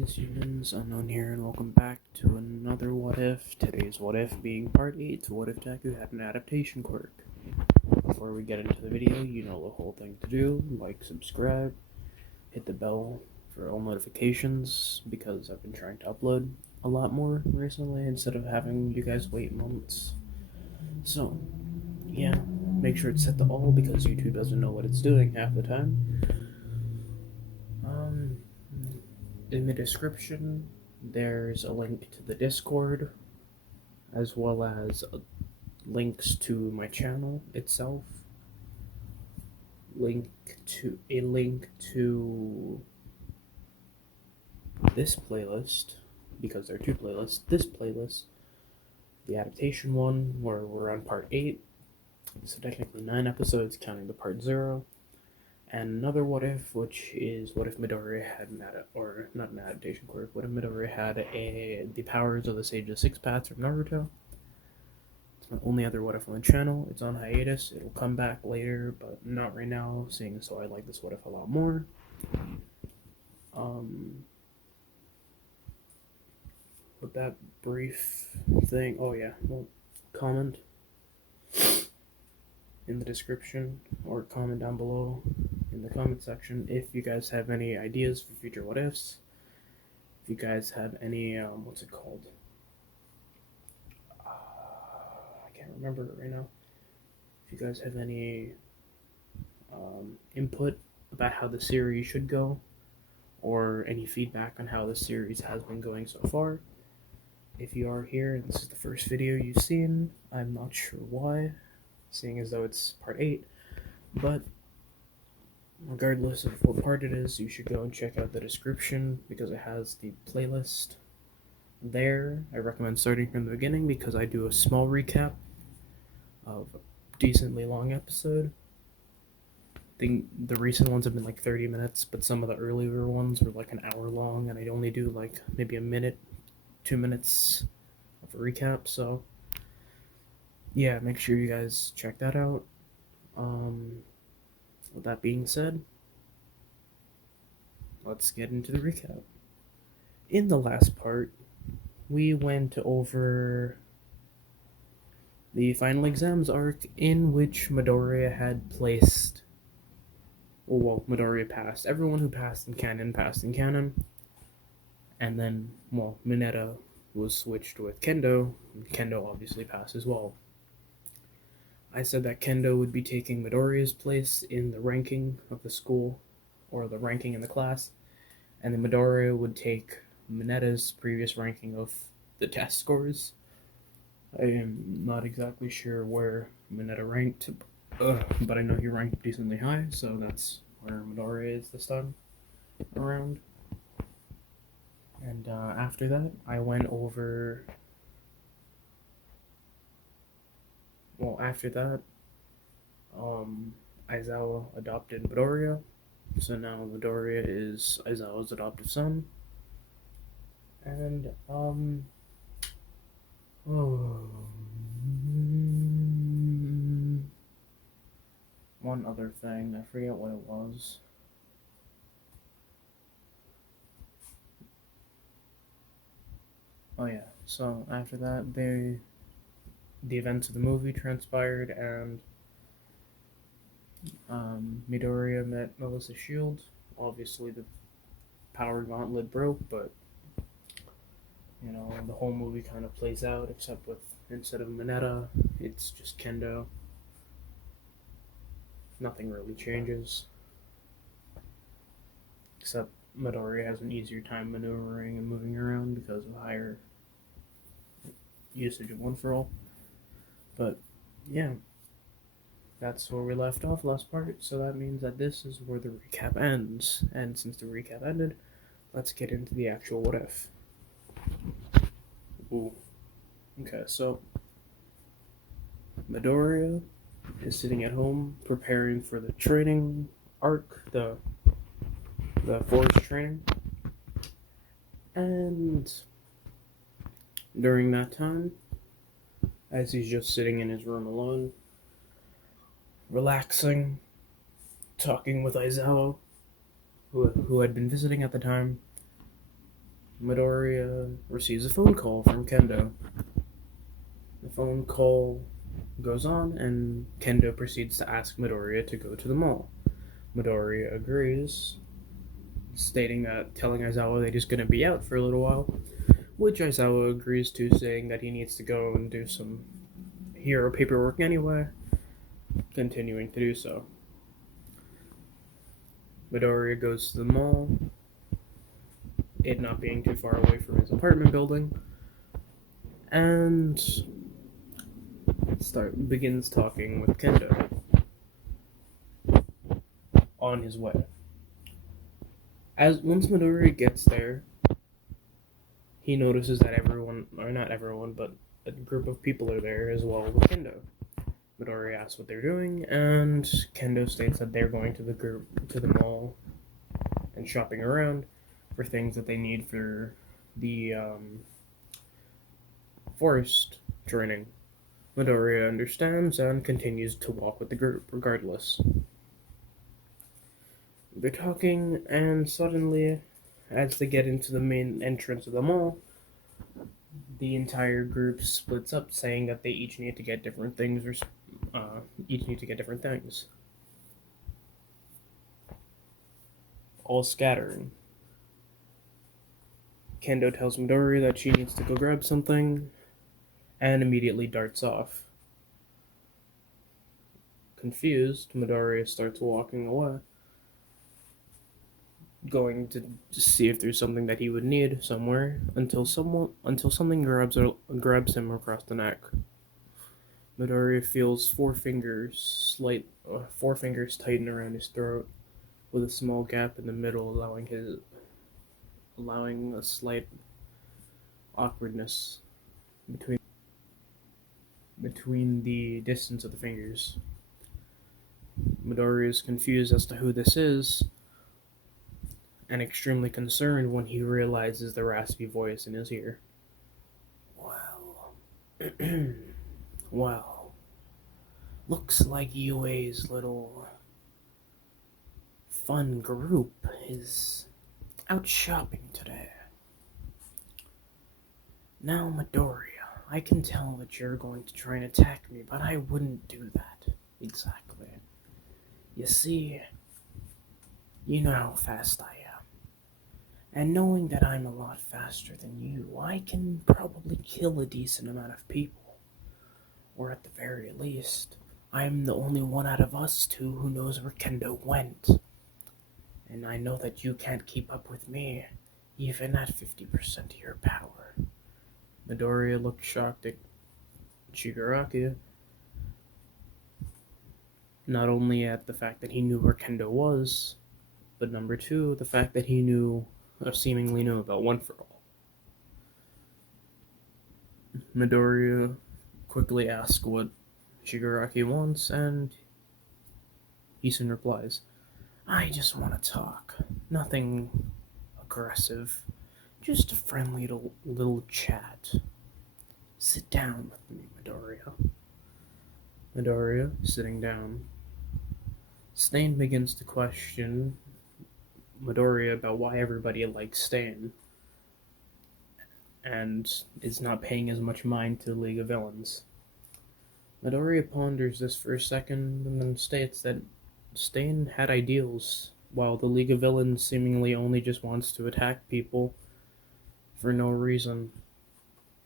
Greetings humans, Unknown here, and welcome back to another What If. Today's What If being part 8, what if Deku had an adaptation quirk? Before we get into the video, you know the whole thing to do: like, subscribe, hit the bell for all notifications, because I've been trying to upload a lot more recently instead of having you guys wait months. So, yeah, make sure it's set to all because YouTube doesn't know what it's doing half the time. In the description, there's a link to the Discord, as well as links to my channel itself, a link to this playlist, because there are two playlists. This playlist, the adaptation one, where we're on part 8, so technically 9 episodes counting the part 0, and another what if, which is what if Midoriya had not an adaptation quirk, what if Midoriya had the powers of the Sage of Six Paths from Naruto. It's my only other what if on the channel. It's on hiatus. It'll come back later, but not right now, seeing as though I like this what if a lot more. With that brief thing, comment in the description or comment down below in the comment section if you guys have any ideas for future what ifs. If you guys have any what's it called? I can't remember it right now. If you guys have any input about how the series should go, or any feedback on how the series has been going so far. If you are here and this is the first video you've seen, I'm not sure why, seeing as though it's part 8, but regardless of what part it is, you should go and check out the description because it has the playlist there. I recommend starting from the beginning because I do a small recap of a decently long episode. I think the recent ones have been like 30 minutes, but some of the earlier ones were like an hour long, and I only do like maybe a minute, 2 minutes of a recap. So yeah, make sure you guys check that out. With that being said, let's get into the recap. In the last part, we went over the final exams arc, in which Midoriya had placed. Well, Midoriya passed. Everyone who passed in canon. And then, Mineta was switched with Kendo. Kendo obviously passed as well. I said that Kendo would be taking Midoriya's place in the ranking of the school, or the ranking in the class, and then Midoriya would take Mineta's previous ranking of the test scores. I am not exactly sure where Mineta ranked, but I know he ranked decently high, so that's where Midoriya is this time around. And after that, I went over. Well, after that, Aizawa adopted Midoriya, so now Midoriya is Aizawa's adopted son. And one other thing, I forget what it was. Oh yeah, so after that, the events of the movie transpired, and Midoriya met Melissa Shield. Obviously, the power gauntlet broke, but the whole movie kind of plays out, except instead of Mineta, it's just Kendo. Nothing really changes, except Midoriya has an easier time maneuvering and moving around because of higher usage of One For All. But yeah, that's where we left off last part, so that means that this is where the recap ends. And since the recap ended, let's get into the actual what if. Ooh. Okay, so Midoriya is sitting at home preparing for the training arc, the forest training. And during that time, as he's just sitting in his room alone, relaxing, talking with Aizawa, who had been visiting at the time, Midoriya receives a phone call from Kendo. The phone call goes on, and Kendo proceeds to ask Midoriya to go to the mall. Midoriya agrees, telling Aizawa that he's going to be out for a little while, which Aizawa agrees to, saying that he needs to go and do some hero paperwork anyway, continuing to do so. Midoriya goes to the mall, it not being too far away from his apartment building, and begins talking with Kendo on his way. Once Midoriya gets there, he notices that everyone, or not everyone, but a group of people are there as well with Kendo. Midoriya asks what they're doing, and Kendo states that they're going to the mall and shopping around for things that they need for the forest training. Midoriya understands and continues to walk with the group regardless. They're talking, and suddenly, as they get into the main entrance of the mall, the entire group splits up, saying that they each need to get different things, all scattering. Kendo tells Midori that she needs to go grab something, and immediately darts off. Confused, Midori starts walking away, going to see if there's something that he would need somewhere, until something grabs him across the neck. Midori feels four fingers tighten around his throat, with a small gap in the middle, allowing a slight awkwardness between the distance of the fingers. Midori is confused as to who this is, and extremely concerned when he realizes the raspy voice in his ear. Well, looks like UA's little fun group is out shopping today. Now, Midoriya, I can tell that you're going to try and attack me, but I wouldn't do that. Exactly. You see, you know how fast I am. And knowing that I'm a lot faster than you, I can probably kill a decent amount of people. Or at the very least, I'm the only one out of us two who knows where Kendo went. And I know that you can't keep up with me, even at 50% of your power. Midoriya looked shocked at Shigaraki, not only at the fact that he knew where Kendo was, but number two, the fact that he seemingly knew about One For All. Midoriya quickly asks what Shigaraki wants, and he soon replies, I just want to talk. Nothing aggressive. Just a friendly little chat. Sit down with me, Midoriya. Midoriya, sitting down. Stain begins to question Midoriya about why everybody likes Stain, and is not paying as much mind to the League of Villains. Midoriya ponders this for a second, and then states that Stain had ideals, while the League of Villains seemingly only just wants to attack people for no reason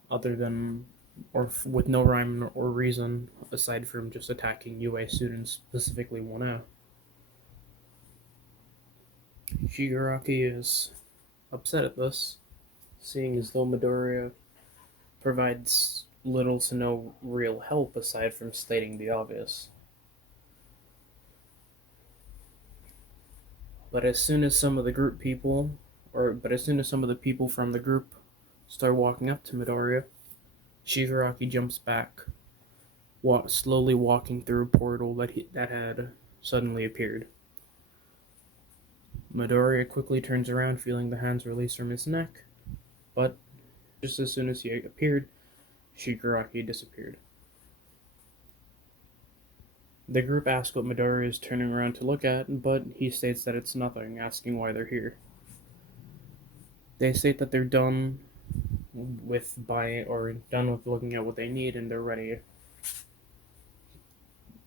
with no rhyme or reason aside from just attacking UA students, specifically 1A. Shigaraki is upset at this, seeing as though Midoriya provides little to no real help aside from stating the obvious. But as soon as some of the people from the group start walking up to Midoriya, Shigaraki jumps back, slowly walking through a portal that had suddenly appeared. Midoriya quickly turns around, feeling the hands release from his neck, but just as soon as he appeared, Shigaraki disappeared. The group asks what Midoriya is turning around to look at, but he states that it's nothing, asking why they're here. They state that they're done with buying or done with looking at what they need, and they're ready.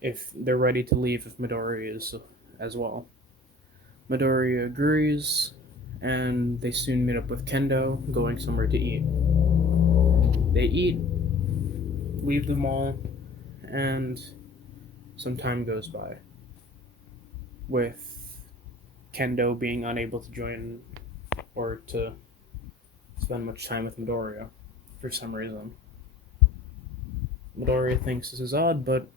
If they're ready to leave, if Midori is as well. Midori agrees, and they soon meet up with Kendo, going somewhere to eat. They eat, leave the mall, and some time goes by, with Kendo being unable to join or to spend much time with Midoriya for some reason. Midoriya thinks this is odd, but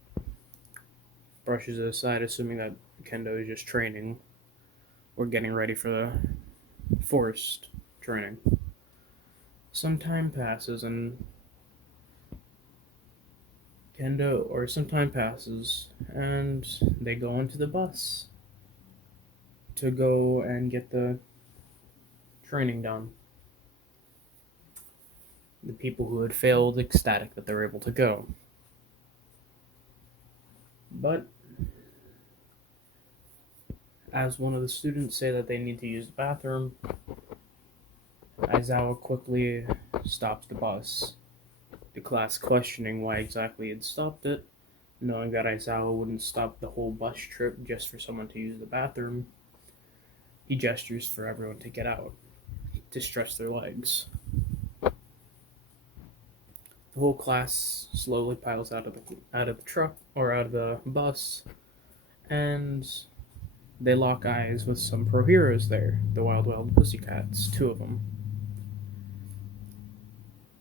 brushes it aside, assuming that Kendo is just training or getting ready for the forced training. Some time passes, and they go into the bus to go and get the training done. The people who had failed ecstatic that they were able to go. But as one of the students say that they need to use the bathroom, Aizawa quickly stops the bus. The class questioning why exactly it stopped it, knowing that Aizawa wouldn't stop the whole bus trip just for someone to use the bathroom. He gestures for everyone to get out, to stretch their legs. The whole class slowly piles out of the truck or out of the bus, and they lock eyes with some pro heroes there, the Wild Wild Pussycats, two of them.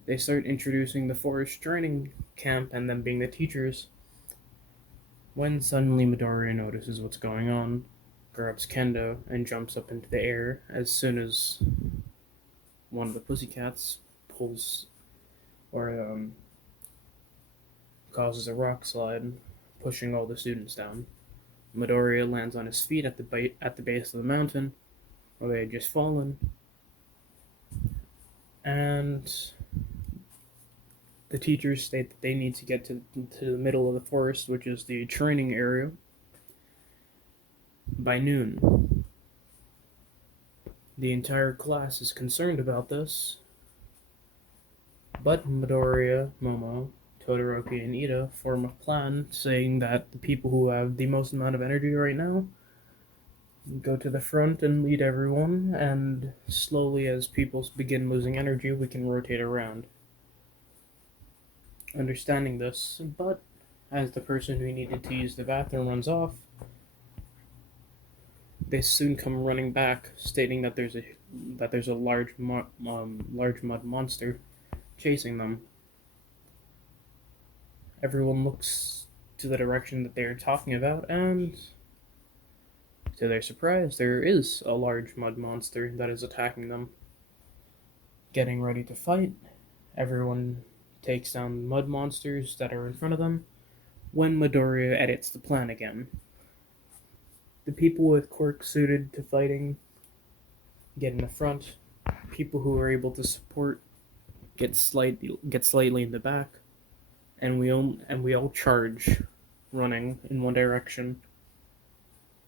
They start introducing the forest training camp and them being the teachers, when suddenly Midoriya notices what's going on, grabs Kendo, and jumps up into the air as soon as one of the Pussycats pulls or causes a rock slide, pushing all the students down. Midoriya lands on his feet at the base of the mountain, where they had just fallen, and the teachers state that they need to get to the middle of the forest, which is the training area, by noon. The entire class is concerned about this, but Midoriya, Momo, Todoroki, and Ida form a plan saying that the people who have the most amount of energy right now go to the front and lead everyone, and slowly as people begin losing energy, we can rotate around. Understanding this, but as the person who needed to use the bathroom runs off, they soon come running back, stating that there's a large mud monster chasing them. Everyone looks to the direction that they're talking about, and to their surprise, there is a large mud monster that is attacking them. Getting ready to fight, everyone takes down mud monsters that are in front of them, when Midoriya edits the plan again. The people with quirk suited to fighting get in the front. People who are able to support get slightly in the back, and we all charge, running in one direction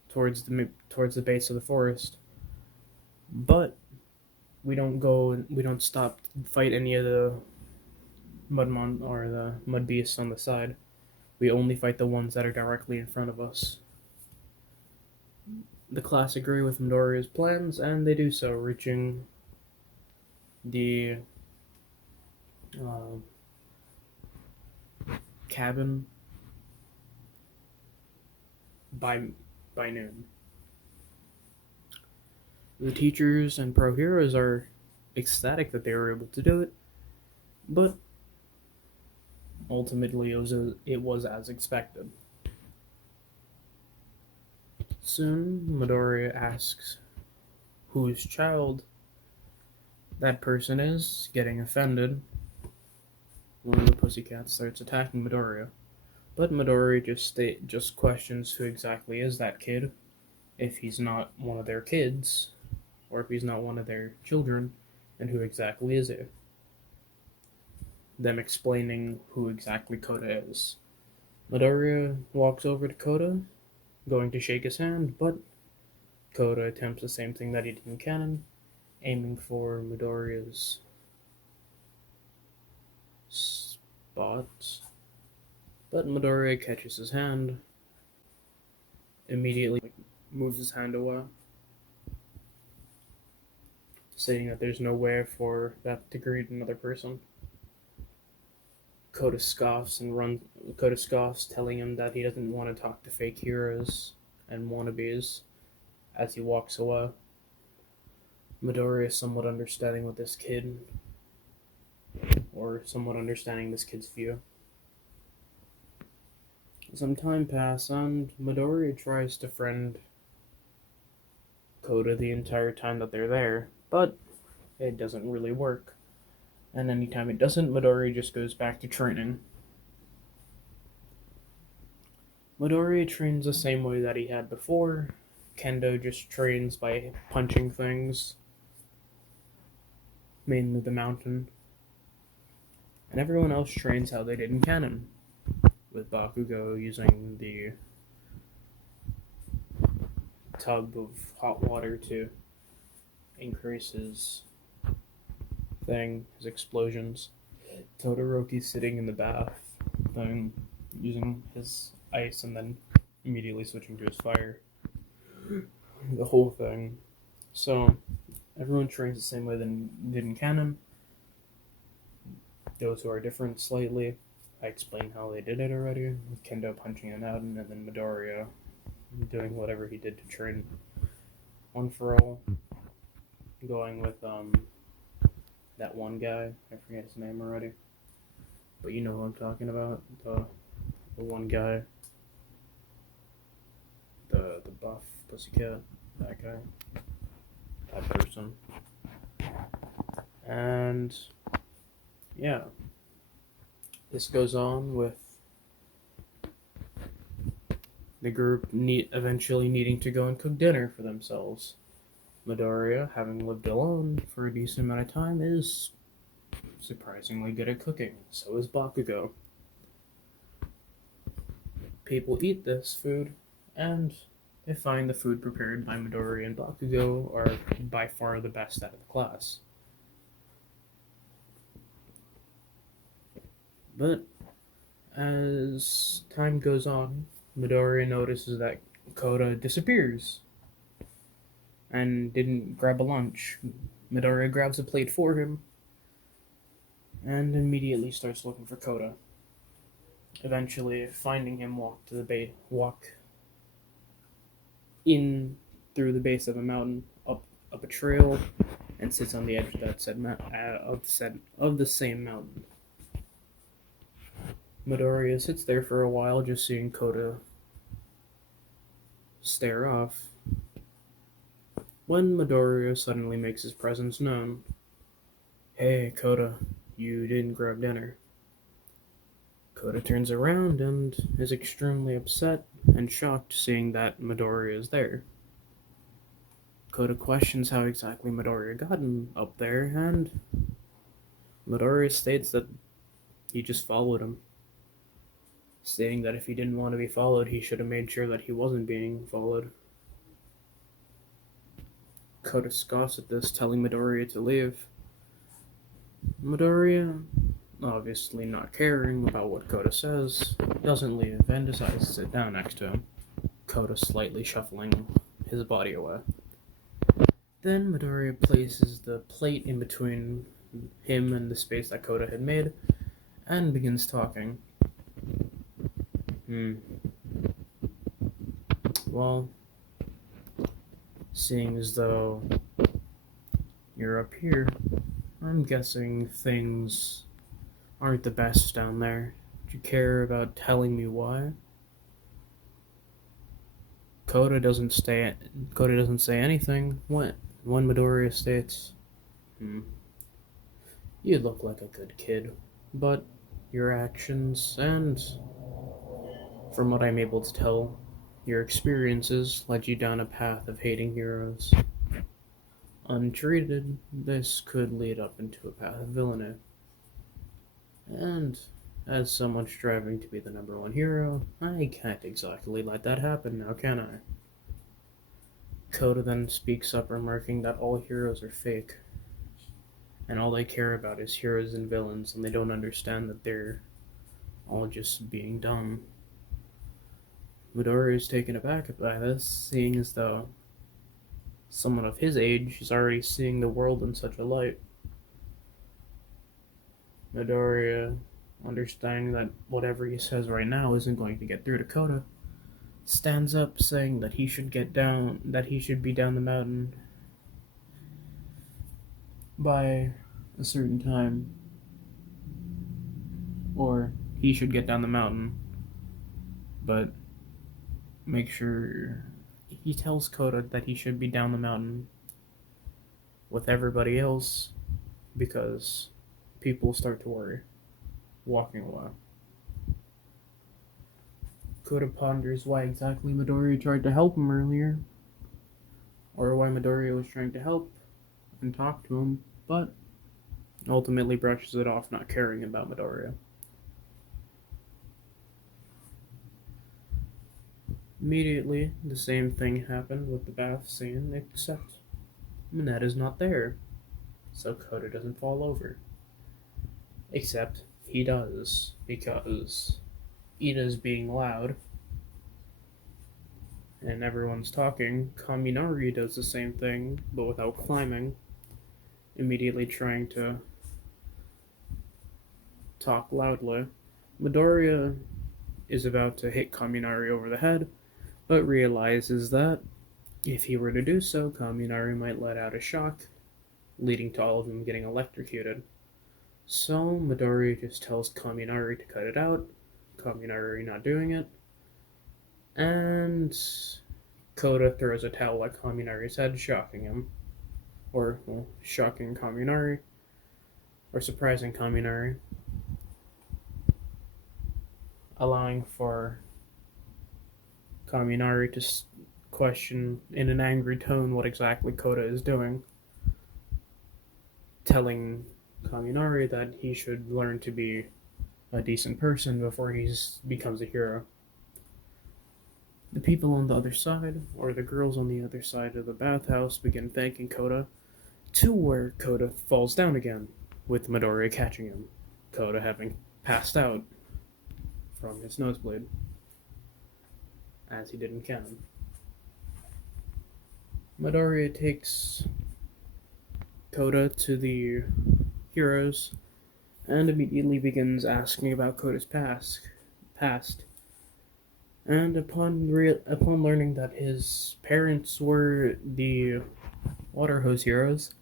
towards the base of the forest. But we don't stop to fight any of the the mud beasts on the side. We only fight the ones that are directly in front of us. The class agree with Midoriya's plans, and they do so, reaching the cabin by noon. The teachers and pro heroes are ecstatic that they were able to do it, but ultimately it was as expected. Soon, Midoriya asks whose child that person is, getting offended. One of the pussycats starts attacking Midoriya, but Midoriya just questions who exactly is that kid, if he's not one of their kids, or if he's not one of their children, and who exactly is it. Them explaining who exactly Kota is. Midoriya walks over to Kota, going to shake his hand, but Kota attempts the same thing that he did in canon, aiming for Midoriya's spot, but Midoriya catches his hand, immediately moves his hand away, saying that there's no way for that to greet another person. Kota scoffs and runs. Kota scoffs, telling him that he doesn't want to talk to fake heroes and wannabes as he walks away. Midoriya is somewhat understanding with this kid, or somewhat understanding this kid's view. Some time passes, and Midoriya tries to friend Kota the entire time that they're there, but it doesn't really work. And anytime it doesn't, Midoriya just goes back to training. Midoriya trains the same way that he had before. Kendo just trains by punching things, mainly the mountain. And everyone else trains how they did in canon, with Bakugo using the tub of hot water to increase his explosions. Todoroki sitting in the bath thing, using his ice and then immediately switching to his fire. The whole thing. So, everyone trains the same way than did in canon. Those who are different slightly, I explained how they did it already, with Kendo punching it out and then Midoriya doing whatever he did to train one for all. Going with that one guy, I forget his name already, but you know who I'm talking about, the one guy, the buff pussycat, that guy, that person. And yeah, this goes on with the group eventually needing to go and cook dinner for themselves. Midoriya, having lived alone for a decent amount of time, is surprisingly good at cooking. So is Bakugo. People eat this food, and they find the food prepared by Midoriya and Bakugo are by far the best out of the class. But as time goes on, Midoriya notices that Kota disappears and didn't grab a lunch. Midoriya grabs a plate for him and immediately starts looking for Kota. Eventually, finding him, walk in through the base of a mountain, up a trail, and sits on the edge of the same mountain. Midoriya sits there for a while, just seeing Kota stare off, when Midoriya suddenly makes his presence known. "Hey, Kota, you didn't grab dinner." Kota turns around and is extremely upset and shocked seeing that Midoriya is there. Kota questions how exactly Midoriya got up there, and Midoriya states that he just followed him, stating that if he didn't want to be followed, he should have made sure that he wasn't being followed. Kota scoffs at this, telling Midoriya to leave. Midoriya, obviously not caring about what Kota says, doesn't leave and decides to sit down next to him, Kota slightly shuffling his body away. Then Midoriya places the plate in between him and the space that Kota had made, and begins talking. Well, seeing as though you're up here, I'm guessing things aren't the best down there. Do you care about telling me why? Kota doesn't say anything. When Midoriya states, "You look like a good kid, but your actions and, from what I'm able to tell, your experiences led you down a path of hating heroes. Untreated, this could lead up into a path of villainy. And as someone striving to be the #1 hero, I can't exactly let that happen now, can I?" Coda then speaks up, remarking that all heroes are fake, and all they care about is heroes and villains, and they don't understand that they're all just being dumb. Midoriya is taken aback by this, seeing as though someone of his age is already seeing the world in such a light. Midoriya, understanding that whatever he says right now isn't going to get through to Coda, stands up saying that he should be down the mountain by a certain time, or he should get down the mountain, but make sure he tells Coda that he should be down the mountain with everybody else because people start to worry walking away. Coda ponders why exactly Midoriya tried to help him earlier, or why Midoriya was trying to help and talk to him, but ultimately brushes it off, not caring about Midoriya. Immediately, the same thing happened with the bath scene, except Minette is not there, so Coda doesn't fall over. Except he does, because Ida's being loud and everyone's talking. Kaminari does the same thing, but without climbing, immediately trying to talk loudly. Midoriya is about to hit Kaminari over the head, but realizes that if he were to do so, Kaminari might let out a shock, leading to all of them getting electrocuted. So Midoriya just tells Kaminari to cut it out, Kaminari not doing it, and Coda throws a towel at Kaminari's head, shocking him. Or, well, shocking Kaminari, or surprising Kaminari, allowing for Kaminari to question in an angry tone what exactly Coda is doing, telling Kaminari that he should learn to be a decent person before he becomes a hero. The people on the other side, or the girls on the other side of the bathhouse, begin thanking Coda, to where Coda falls down again, with Midoriya catching him, Coda having passed out from his nosebleed, as he did in canon. Midoriya takes Coda to the heroes and immediately begins asking about Coda's past. And upon learning that his parents were the water hose heroes,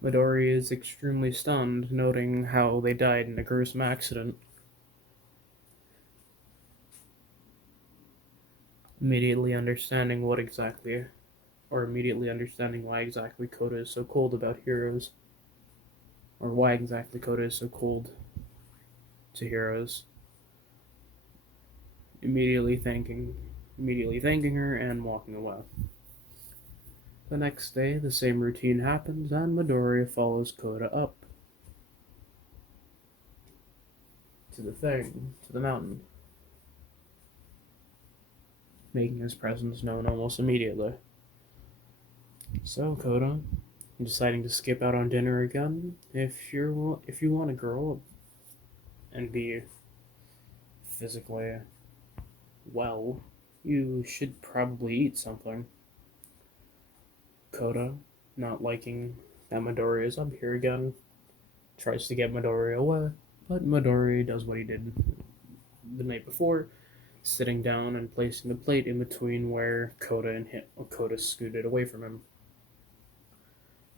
Midoriya is extremely stunned, noting how they died in a gruesome accident. Immediately understanding why exactly Coda is so cold about heroes, or why exactly Coda is so cold to heroes. Immediately thanking her and walking away. The next day, the same routine happens, and Midoriya follows Coda up to the mountain, making his presence known almost immediately. So, Coda, deciding to skip out on dinner again. If you want to grow up and be physically well, you should probably eat something. Coda, not liking that Midoriya is up here again, tries to get Midoriya away, but Midoriya does what he did the night before, sitting down and placing the plate in between where Coda scooted away from him.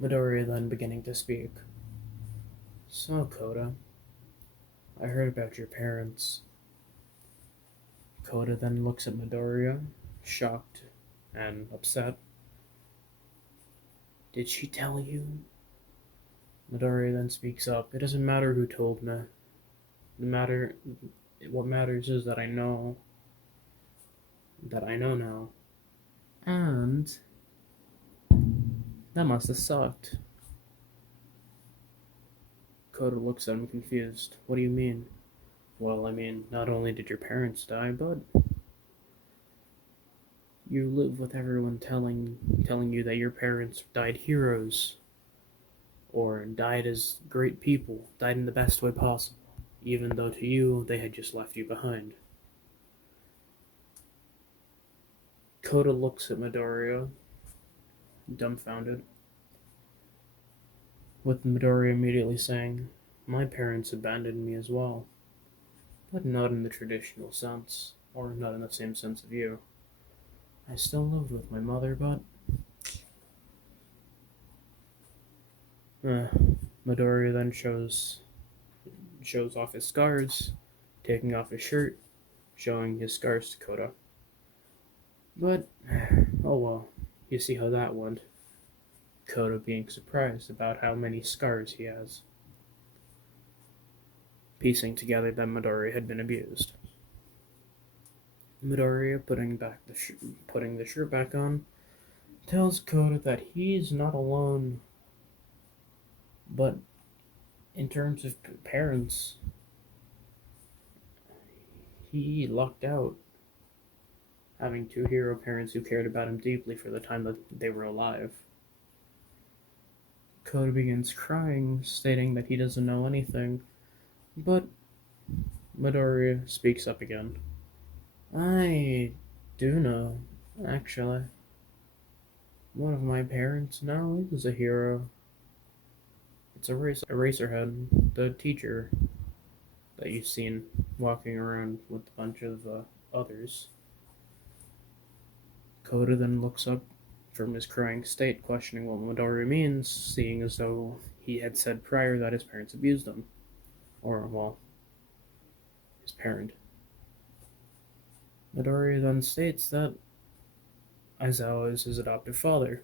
Midoriya then beginning to speak. So, Coda, I heard about your parents. Coda then looks at Midoriya, shocked and upset. Did she tell you? Midoriya then speaks up. It doesn't matter who told me. What matters is that I know now. And that must have sucked. Coda looks at him confused. What do you mean? Well, I mean, not only did your parents die, but You live with everyone telling you that your parents died heroes or died as great people, died in the best way possible, even though to you they had just left you behind. Kota looks at Midoriya, dumbfounded, with Midoriya immediately saying, "My parents abandoned me as well, but not in the traditional sense, or not in the same sense of you. I still lived with my mother, but..." Midoriya then shows off his scars, taking off his shirt, showing his scars to Kota. But, oh well, you see how that went. Kota being surprised about how many scars he has, piecing together that Midoriya had been abused. Midoriya, putting the shirt back on, tells Kota that he's not alone, but in terms of parents, he lucked out having two hero parents who cared about him deeply for the time that they were alive. Kota begins crying, stating that he doesn't know anything, but Midoriya speaks up again. "I do know, actually. One of my parents now is a hero. It's Eraserhead, the teacher that you've seen walking around with a bunch of others." Kota then looks up from his crying state, questioning what Midoriya means, seeing as though he had said prior that his parents abused him. Or, well, his parent. Midoriya then states that Aizawa is his adoptive father,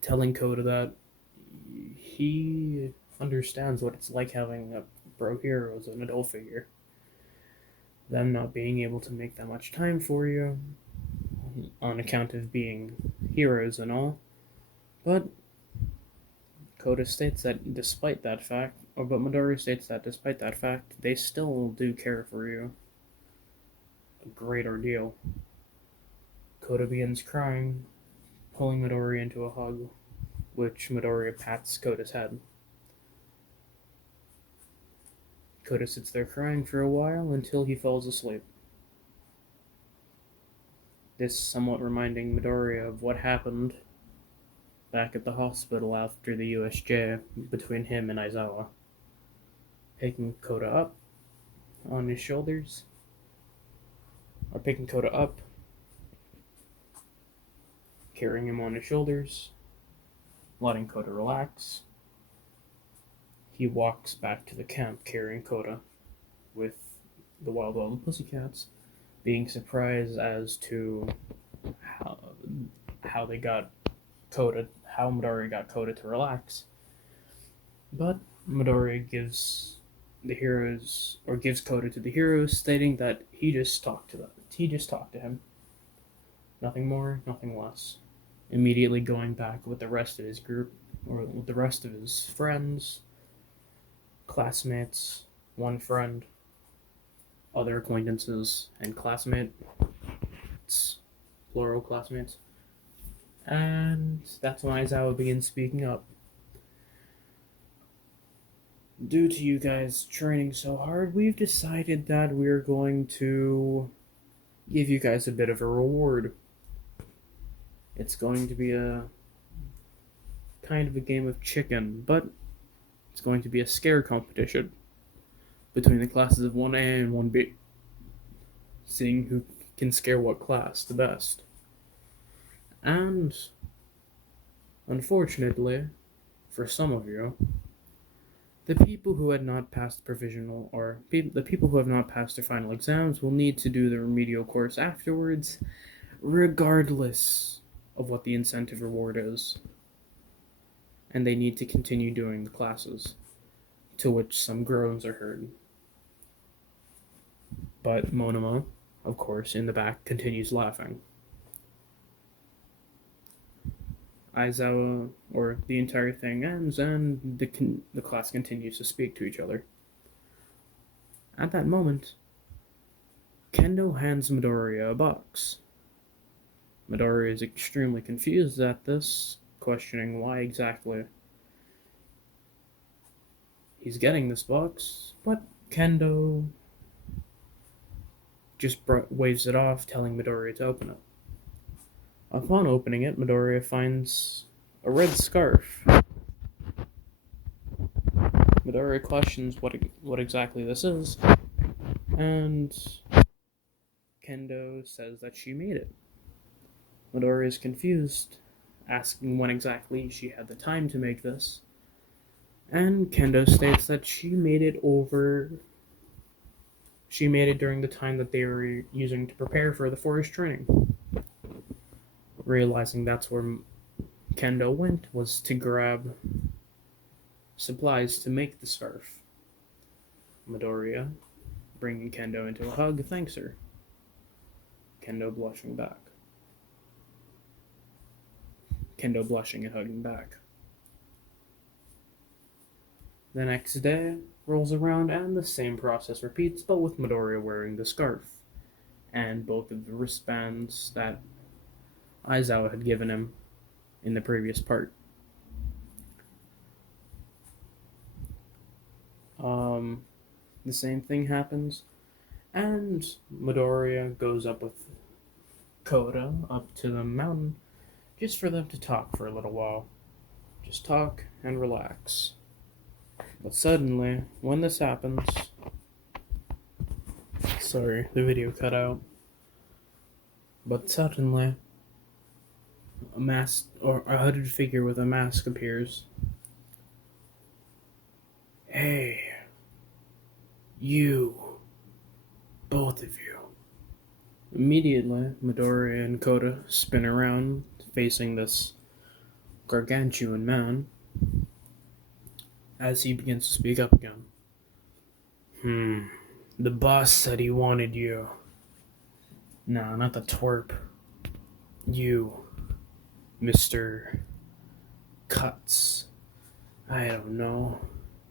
telling Kota that he understands what it's like having a bro hero as an adult figure. Them not being able to make that much time for you on account of being heroes and all. But Kota states that despite that fact, but Midoriya states that despite that fact, they still do care for you. A great ordeal. Kota begins crying, pulling Midoriya into a hug, which Midoriya pats Kota's head. Kota sits there crying for a while until he falls asleep. This somewhat reminding Midoriya of what happened back at the hospital after the USJ between him and Aizawa. Picking Kota up on his shoulders, or picking Kota up, carrying him on his shoulders, letting Kota relax. He walks back to the camp carrying Kota, with the Wild Wild Pussycats being surprised as to how they got Kota, how Midoriya got Kota to relax. But Midoriya gives Kota to the heroes, stating that he just talked to him. Nothing more, nothing less. Immediately going back with the rest of his group, or with the rest of his friends, classmates, one friend, other acquaintances, and classmates, plural classmates. And that's when Aizawa begins speaking up. "Due to you guys training so hard, we've decided that we're going to give you guys a bit of a reward. It's going to be a kind of a game of chicken, but it's going to be a scare competition between the classes of 1A and 1B, seeing who can scare what class the best. And, unfortunately, for some of you, the people who had not passed provisional, or the people who have not passed their final exams will need to do the remedial course afterwards, regardless of what the incentive reward is. And they need to continue doing the classes," to which some groans are heard. But Monoma, of course, in the back, continues laughing. Aizawa, or the entire thing ends, and the class continues to speak to each other. At that moment, Kendo hands Midoriya a box. Midoriya is extremely confused at this, questioning why exactly he's getting this box, but Kendo just waves it off, telling Midoriya to open it. Upon opening it, Midoriya finds a red scarf. Midoriya questions what exactly this is, and Kendo says that she made it. Midoriya is confused, asking when exactly she had the time to make this, and Kendo states that she made it during the time that they were using to prepare for the forest training. Realizing that's where Kendo went was to grab supplies to make the scarf. Midoriya, bringing Kendo into a hug, thanks her. Kendo blushing and hugging back. The next day rolls around and the same process repeats, but with Midoriya wearing the scarf and both of the wristbands that Aizawa had given him in the previous part. The same thing happens, and Midoriya goes up with Koda up to the mountain just for them to talk for a little while. Just talk and relax. But suddenly, when this happens... Sorry, the video cut out. But suddenly, a masked or a hooded figure with a mask appears. Hey, you, both of you. Immediately, Midoriya and Koda spin around, facing this gargantuan man, as he begins to speak up again. The boss said he wanted you. No, not the twerp. You, Mr. Cuts. I don't know.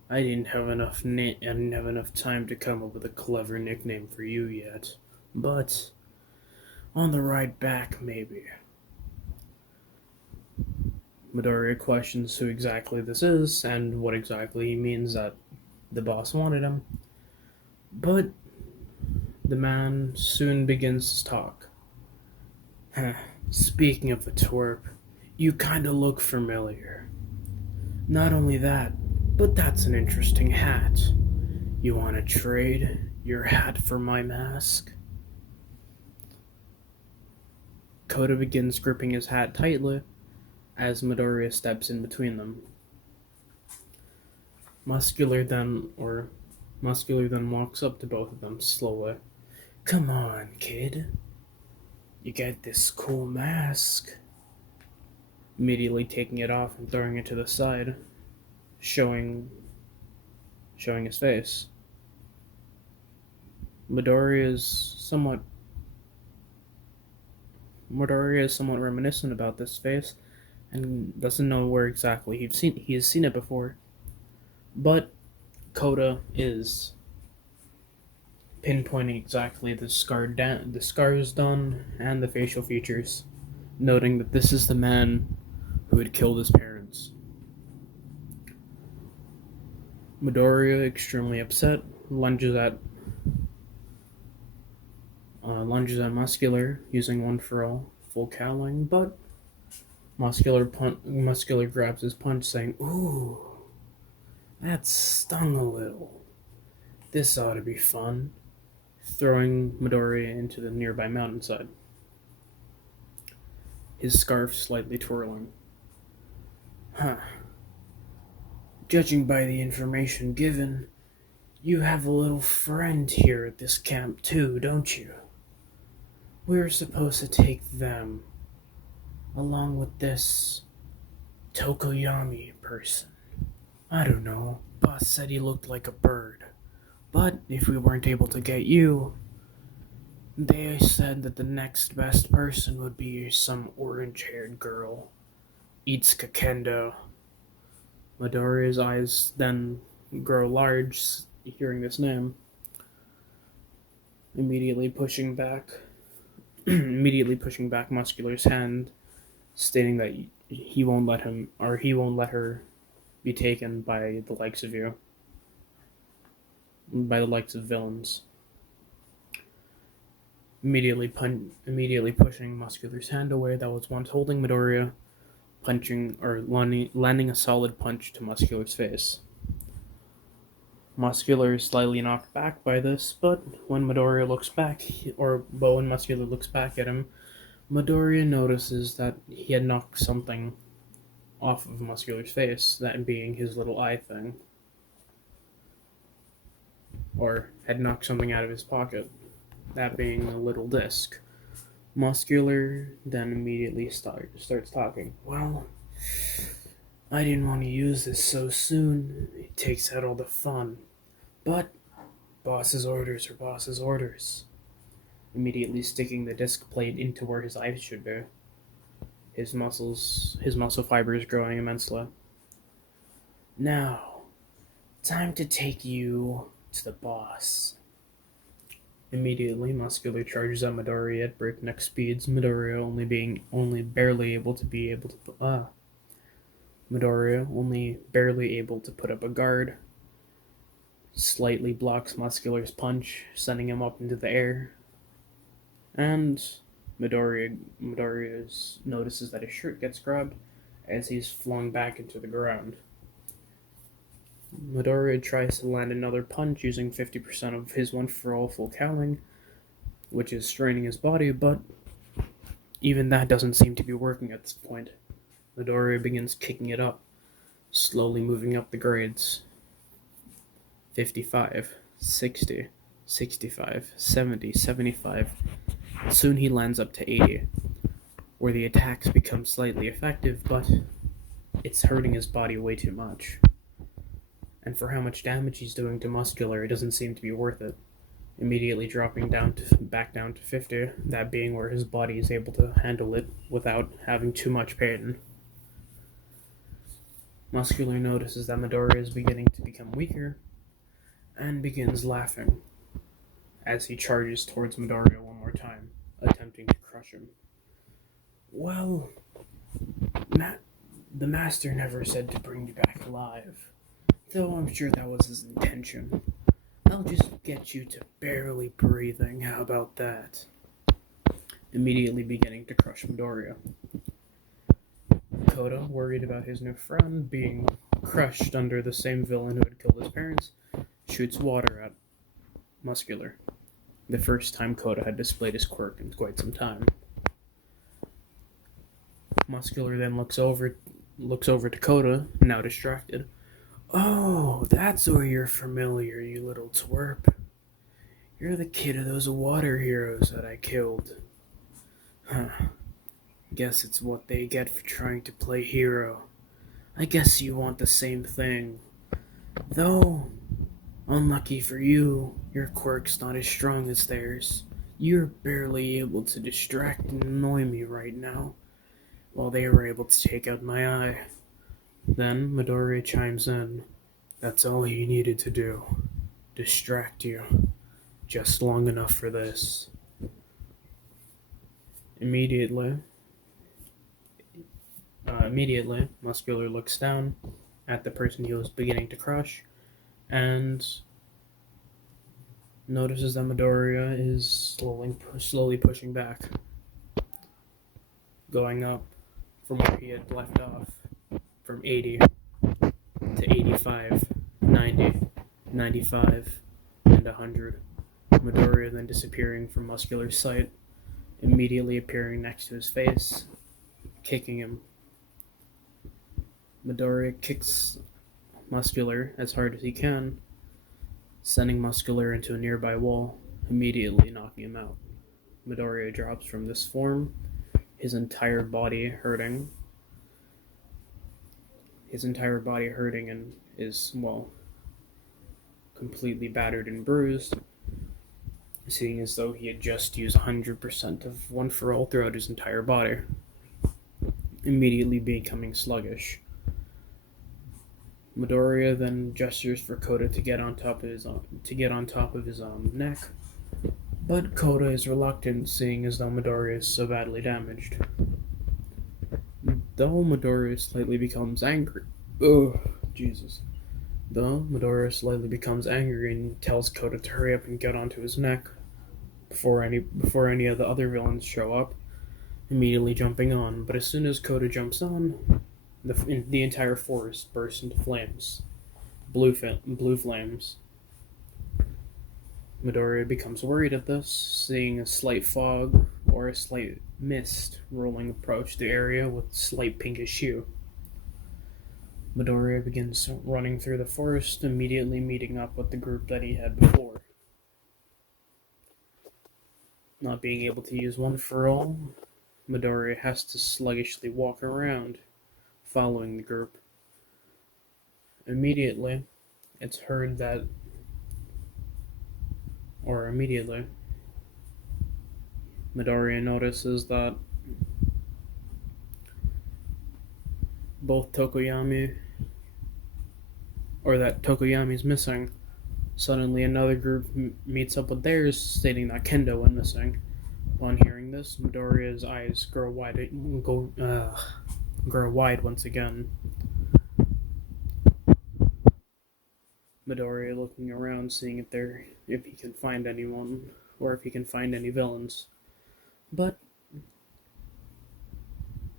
I didn't have enough time to come up with a clever nickname for you yet. But on the ride back, maybe. Midoriya questions who exactly this is and what exactly he means that the boss wanted him. But the man soon begins to talk. Speaking of the twerp, you kinda look familiar. Not only that, but that's an interesting hat. You wanna trade your hat for my mask? Koda begins gripping his hat tightly as Midoriya steps in between them. Muscular then walks up to both of them slowly. Come on, kid. You get this cool mask. Immediately taking it off and throwing it to the side, showing his face. Midoriya is somewhat reminiscent about this face and doesn't know where exactly he has seen it before. But Koda is pinpointing exactly the scars done and the facial features, noting that this is the man who had killed his parents. Midoriya, extremely upset, lunges at Muscular, using one for all, full cowling, but Muscular grabs his punch, saying, "Ooh, that stung a little. This ought to be fun," throwing Midoriya into the nearby mountainside, his scarf slightly twirling. Judging by the information given, you have a little friend here at this camp too, don't you? We're supposed to take them, along with this Tokoyami person. I don't know, boss said he looked like a bird. But if we weren't able to get you, they said that the next best person would be some orange-haired girl, Itsuka Kendo. Midoriya's eyes then grow large, hearing this name, immediately pushing back immediately pushing back Muscular's hand, stating that he won't let him or he won't let her be taken by the likes of you, by the likes of villains. Immediately pushing Muscular's hand away that was once holding Midoriya, punching or landing a solid punch to Muscular's face. Muscular is slightly knocked back by this, but when Midoriya looks back, when Muscular looks back at him, Midoriya notices that he had knocked something off of Muscular's face, that being his little eye thing. Or had knocked something out of his pocket, that being a little disc. Muscular then immediately starts talking. Well, I didn't want to use this so soon. It takes out all the fun. But boss's orders are boss's orders. Immediately sticking the disc plate into where his eyes should be. His muscle fibers growing immensely. Now, time to take you to the boss. Immediately, Muscular charges at Midoriya at breakneck speeds, Midoriya only barely able to put up a guard. Slightly blocks Muscular's punch, sending him up into the air. And Midoriya notices that his shirt gets grabbed as he's flung back into the ground. Midoriya tries to land another punch using 50% of his one-for-all full cowling, which is straining his body, but even that doesn't seem to be working at this point. Midoriya begins kicking it up, slowly moving up the grades. 55, 60, 65, 70, 75. Soon he lands up to 80, where the attacks become slightly effective, but it's hurting his body way too much. And for how much damage he's doing to Muscular, it doesn't seem to be worth it. Immediately dropping back down to 50, that being where his body is able to handle it without having too much pain. Muscular notices that Midoriya is beginning to become weaker, and begins laughing as he charges towards Midoriya one more time, attempting to crush him. Well, the master never said to bring you back alive, though I'm sure that was his intention. I'll just get you to barely breathing, how about that? Immediately beginning to crush Midoriya. Koda, worried about his new friend being crushed under the same villain who had killed his parents, shoots water at Muscular. The first time Koda had displayed his quirk in quite some time. Muscular then looks over to Koda, now distracted. Oh, that's where you're familiar, you little twerp. You're the kid of those water heroes that I killed. Huh. Guess it's what they get for trying to play hero. I guess you want the same thing. Though, unlucky for you, your quirk's not as strong as theirs. You're barely able to distract and annoy me right now, while they were able to take out my eye. Then Midoriya chimes in. That's all you needed to do. Distract you. Just long enough for this. Immediately, Muscular looks down at the person he was beginning to crush and notices that Midoriya is slowly pushing back, going up from where he had left off, from 80 to 85, 90, 95, and 100. Midoriya then disappearing from Muscular's sight, immediately appearing next to his face, kicking him. Midoriya kicks Muscular as hard as he can, sending Muscular into a nearby wall, immediately knocking him out. Midoriya drops from this form, his entire body hurting. And is, completely battered and bruised, seeing as though he had just used 100% of One For All throughout his entire body, immediately becoming sluggish. Midoriya then gestures for Koda to get on top of his neck, But Koda is reluctant, seeing as though Midoriya is so badly damaged. Though Midoriya slightly becomes angry. Ugh, Jesus. Though Midoriya slightly becomes angry and tells Koda to hurry up and get onto his neck before any of the other villains show up, immediately jumping on. But as soon as Koda jumps on, the entire forest bursts into flames. Blue flames. Midoriya becomes worried at this, seeing a slight fog or a slight mist rolling approach the area with slight pinkish hue. Midoriya begins running through the forest, immediately meeting up with the group that he had before. Not being able to use one for all, Midoriya has to sluggishly walk around, following the group. Immediately, Midoriya notices that Tokoyami's missing. Suddenly, another group meets up with theirs, stating that Kendo went missing. Upon hearing this, Midoriya's eyes grow wide once again. Midoriya looking around, seeing if he can find anyone, or if he can find any villains. But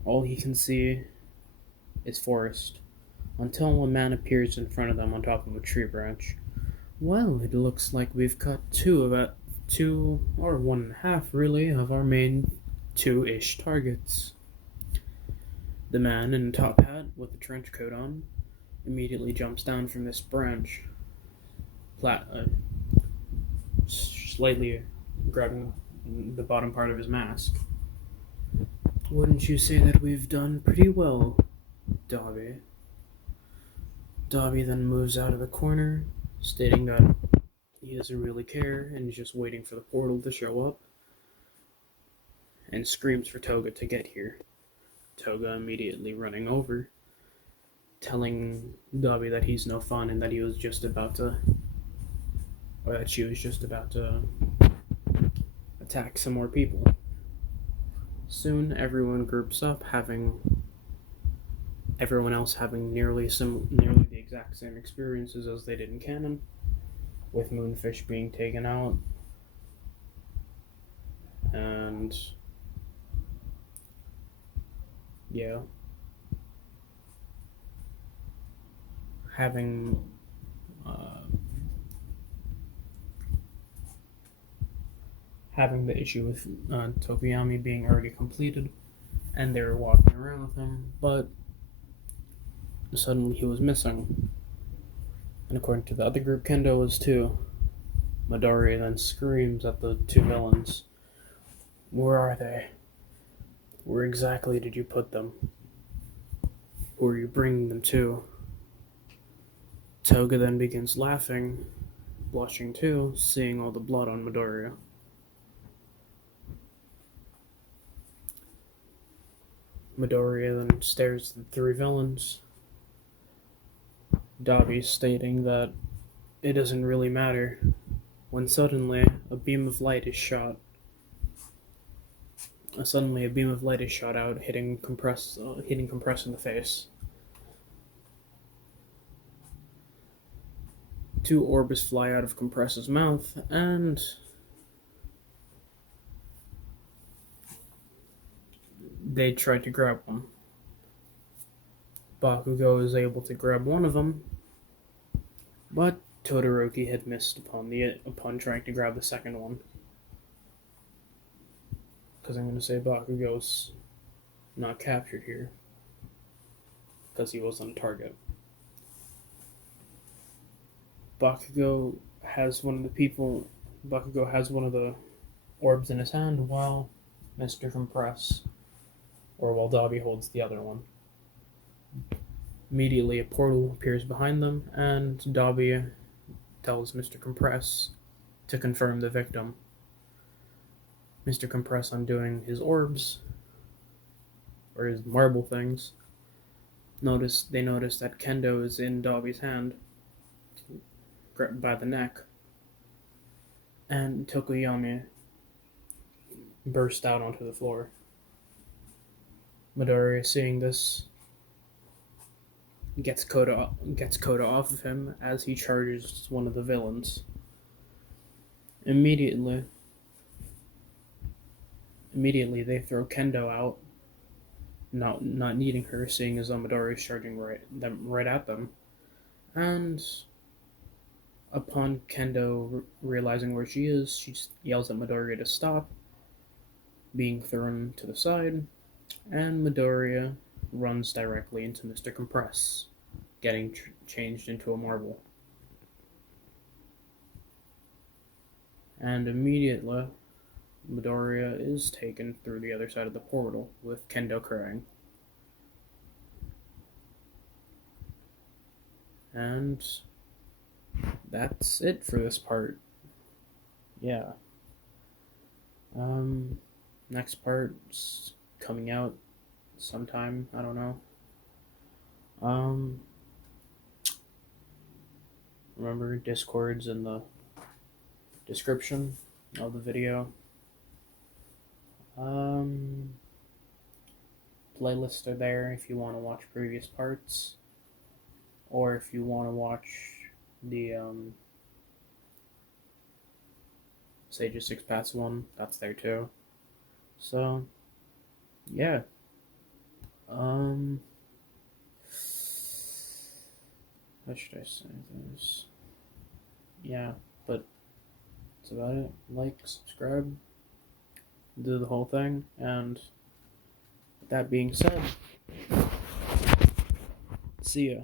all he can see is forest, until a man appears in front of them on top of a tree branch. Well, it looks like we've cut one and a half really, of our main two-ish targets. The man in a top hat with a trench coat on immediately jumps down from this branch, slightly grabbing the bottom part of his mask. Wouldn't you say that we've done pretty well, Dobby? Dobby then moves out of the corner, stating that he doesn't really care and is just waiting for the portal to show up, and screams for Toga to get here. Toga immediately running over, telling Dobby that he's no fun and that she was just about to attack some more people. Soon, everyone groups up, everyone else having nearly the exact same experiences as they did in canon, with Moonfish being taken out, and having the issue with Tokoyami being already completed, and they were walking around with him, but suddenly he was missing. And according to the other group, Kendo was too. Midoriya then screams at the two villains, "Where are they? Where exactly did you put them? Who are you bringing them to?" Toga then begins laughing, blushing too, seeing all the blood on Midoriya. Midoriya then stares at the three villains, Dobby stating that it doesn't really matter, when suddenly a beam of light is shot out, hitting Compress in the face. Two orbs fly out of Compress's mouth, and they try to grab one. Bakugo is able to grab one of them, but Todoroki had missed upon trying to grab the second one. Because I'm going to say Bakugo's not captured here, because he wasn't a target. Bakugo has one of the orbs in his hand, while Dobby holds the other one. Immediately, a portal appears behind them, and Dobby tells Mr. Compress to confirm the victim. Mr. Compress, undoing his orbs, or his marble things, they notice that Kendo is in Dobby's hand, grabbed by the neck, and Tokoyami burst out onto the floor. Midoriya, seeing this, gets Koda off of him as he charges one of the villains. Immediately, they throw Kendo out, not needing her, seeing as though Midoriya is charging right at them. And upon Kendo realizing where she is, she yells at Midoriya to stop, being thrown to the side, and Midoriya runs directly into Mr. Compress, getting changed into a marble. And immediately, Midoriya is taken through the other side of the portal, with Kendo crying. And that's it for this part. Yeah. Next part's coming out sometime, I don't know. Remember, Discord's in the description of the video. Playlists are there if you want to watch previous parts, or if you want to watch the Sage of Six Paths one, that's there too. So, yeah. How should I say this? Yeah, but that's about it. Like, subscribe, do the whole thing, and with that being said, see ya.